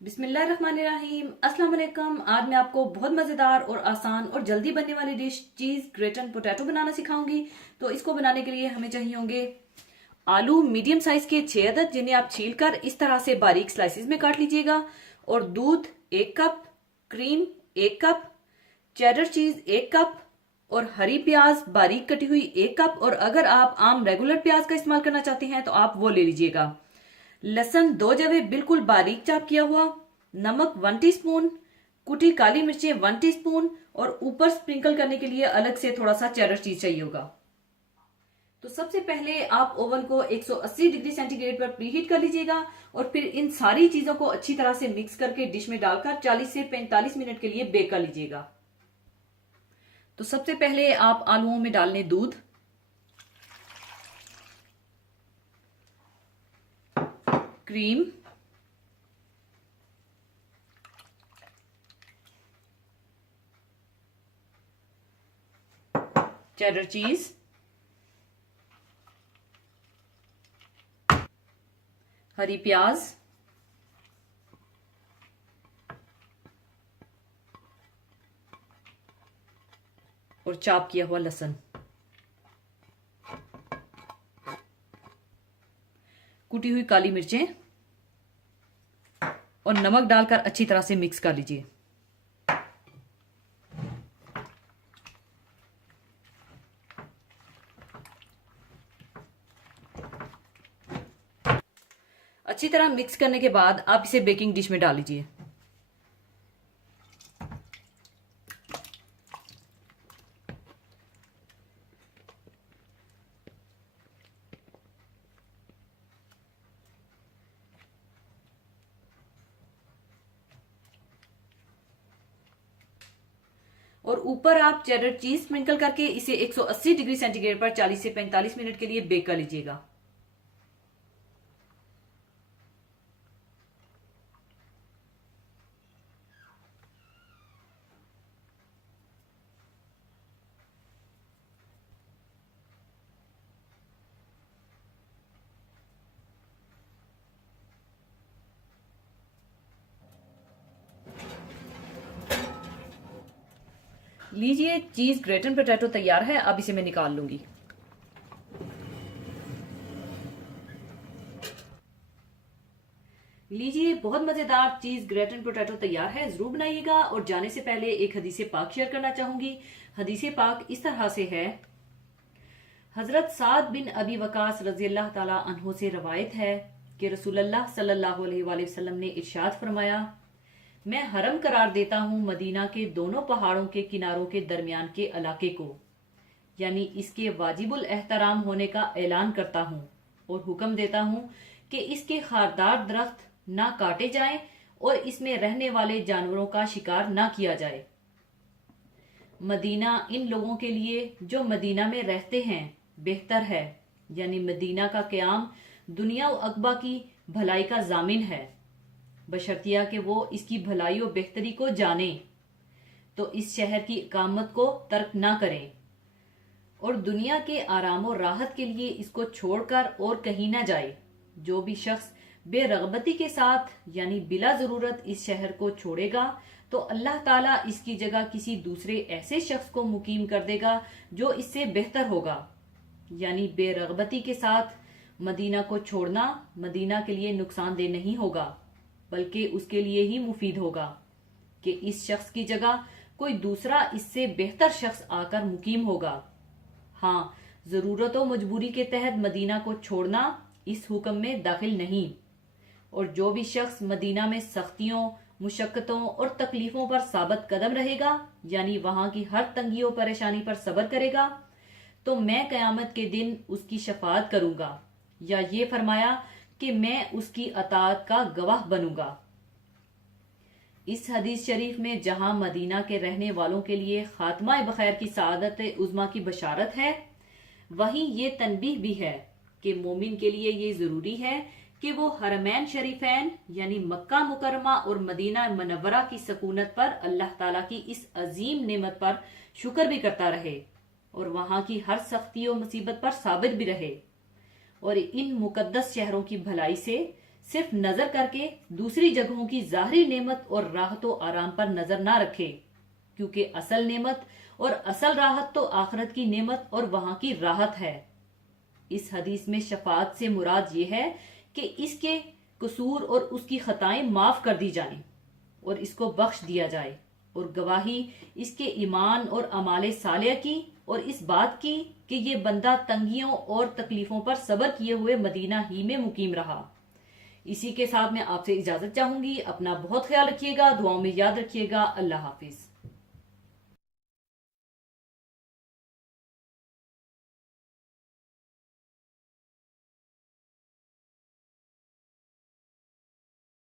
बिस्मिल्लाहिर्रहमानिर्रहीम। अस्सलाम वालेकुम। आज मैं आपको बहुत मज़ेदार और आसान और जल्दी बनने वाली डिश चीज़ ग्रेटन पोटैटो बनाना सिखाऊंगी। तो इसको बनाने के लिए हमें चाहिए होंगे आलू मीडियम साइज के 6 अदद, जिन्हें आप छील कर इस तरह से बारीक स्लाइसिस में काट लीजिएगा। और दूध 1 कप, क्रीम 1 कप, चेडर चीज 1 कप और हरी प्याज बारीक कटी हुई 1 कप। और अगर आप आम रेगुलर प्याज का इस्तेमाल करना चाहते हैं तो आप वो ले लीजिएगा। लहसुन 2 जवे बिल्कुल बारीक चाप किया हुआ, नमक 1 टीस्पून, कुटी काली मिर्चें 1 टीस्पून और ऊपर स्प्रिंकल करने के लिए अलग से थोड़ा सा चेडर चीज चाहिए होगा। तो सबसे पहले आप ओवन को 180 डिग्री सेंटीग्रेड पर प्रीहीट कर लीजिएगा और फिर इन सारी चीजों को अच्छी तरह से मिक्स करके डिश में डालकर 40 से 45 मिनट के लिए बेक कर लीजिएगा। तो सबसे पहले आप आलूओं में डाल लें दूध, क्रीम, चेडर चीज, हरी प्याज और चॉप किया हुआ लहसुन, कुटी हुई काली मिर्चें और नमक डालकर अच्छी तरह से मिक्स कर लीजिए। अच्छी तरह मिक्स करने के बाद आप इसे बेकिंग डिश में डाल लीजिए। और ऊपर आप चेडर चीज स्प्रिंकल करके इसे 180 डिग्री सेंटीग्रेड पर 40 से 45 मिनट के लिए बेक कर लीजिएगा। लीजिए, चीज ग्रेटन पोटैटो तैयार है। अब इसे मैं निकाल लूंगी। लीजिए, बहुत मजेदार चीज ग्रेटन पोटैटो तैयार है। जरूर बनाइएगा। और जाने से पहले एक हदीसे पाक शेयर करना चाहूंगी। हदीसे पाक इस तरह से है। हजरत साद बिन अबी वकास रजी अल्लाह ताला अन्हो से रवायत है कि रसूलुल्लाह सल्लल्लाहु अलैहि वसल्लम ने इरशाद फरमाया, मैं हरम करार देता हूँ मदीना के दोनों पहाड़ों के किनारों के दरमियान के इलाके को, यानी इसके वाजिबुल एहतराम होने का ऐलान करता हूँ और हुक्म देता हूँ कि इसके खारदार दरख्त ना काटे जाएं और इसमें रहने वाले जानवरों का शिकार ना किया जाए। मदीना इन लोगों के लिए जो मदीना में रहते हैं बेहतर है, यानी मदीना का क़याम दुनिया व अक़बा की भलाई का जामिन है, बशर्तिया कि वो इसकी भलाई और बेहतरी को जाने तो इस शहर की इकामत को तर्क ना करें और दुनिया के आराम और राहत के लिए इसको छोड़कर और कहीं ना जाए। जो भी शख्स बेरगबती के साथ यानी बिला जरूरत इस शहर को छोड़ेगा तो अल्लाह ताला इसकी जगह किसी दूसरे ऐसे शख्स को मुकीम कर देगा जो इससे बेहतर होगा। यानी बेरगबती के साथ मदीना को छोड़ना मदीना के लिए नुकसानदेह नहीं होगा, बल्कि उसके लिए ही मुफीद होगा कि इस शख्स की जगह कोई दूसरा इससे बेहतर शख्स आकर मुकीम होगा। हाँ, जरूरत और मजबूरी के तहत मदीना को छोड़ना इस हुक्म में दाखिल नहीं। और जो भी शख्स मदीना में सख्तियों, मुशक्कतों और तकलीफों पर साबित कदम रहेगा, यानी वहां की हर तंगी और परेशानी पर सब्र करेगा, तो मैं कयामत के दिन उसकी शफाअत करूंगा, या ये फरमाया कि मैं उसकी अताअत का गवाह बनूंगा। इस हदीस शरीफ में जहां मदीना के रहने वालों के लिए खात्मा बखैर की सादत उज़्मा की बशारत है, वहीं ये तनबीह भी है कि मोमिन के लिए ये जरूरी है कि वो हरमैन शरीफैन यानी मक्का मुकरमा और मदीना मनव्वरा की सकूनत पर अल्लाह ताला की इस अजीम नेमत पर शुक्र भी करता रहे और वहां की हर सख्ती और मुसीबत पर साबित भी रहे और इन मुकद्दस शहरों की भलाई से सिर्फ नजर करके दूसरी जगहों की जाहरी नेमत और राहत व आराम पर नजर ना रखे, क्योंकि असल नेमत और असल राहत तो आखिरत की नेमत और वहां की राहत है। इस हदीस में शफाअत से मुराद ये है कि इसके कसूर और उसकी खताएं माफ कर दी जाएं और इसको बख्श दिया जाए, और गवाही इसके ईमान और अमाले सालिया की और इस बात की कि ये बंदा तंगियों और तकलीफों पर सब्र किए हुए मदीना ही में मुकीम रहा। इसी के साथ मैं आपसे इजाजत चाहूंगी। अपना बहुत ख्याल रखिएगा, दुआओं में याद रखिएगा। अल्लाह हाफिज।